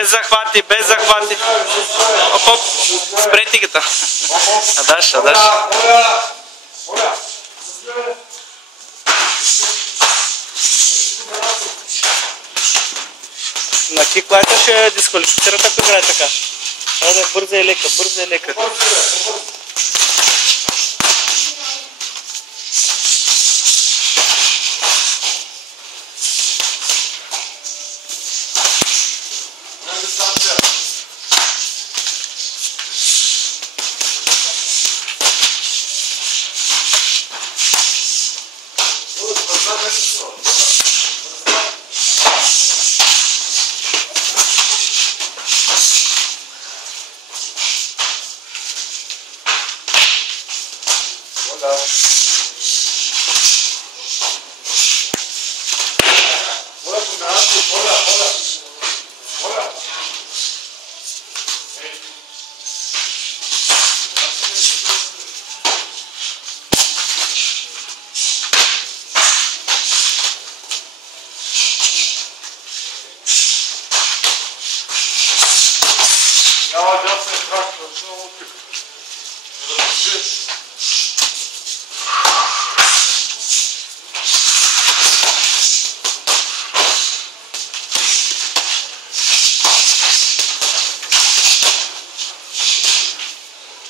Без захвати, без захвати. Оп, оп, спре тигата. Адаш, адаш. На киклайта ще дисквалифицират, ако играе така. Трябва да е бърза и лека, бърза и лека.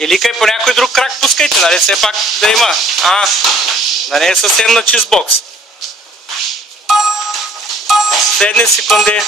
Или кай по някой друг крак пускайте, нали все пак да има. Да не е съвсем на чизбокс. Следни секунди.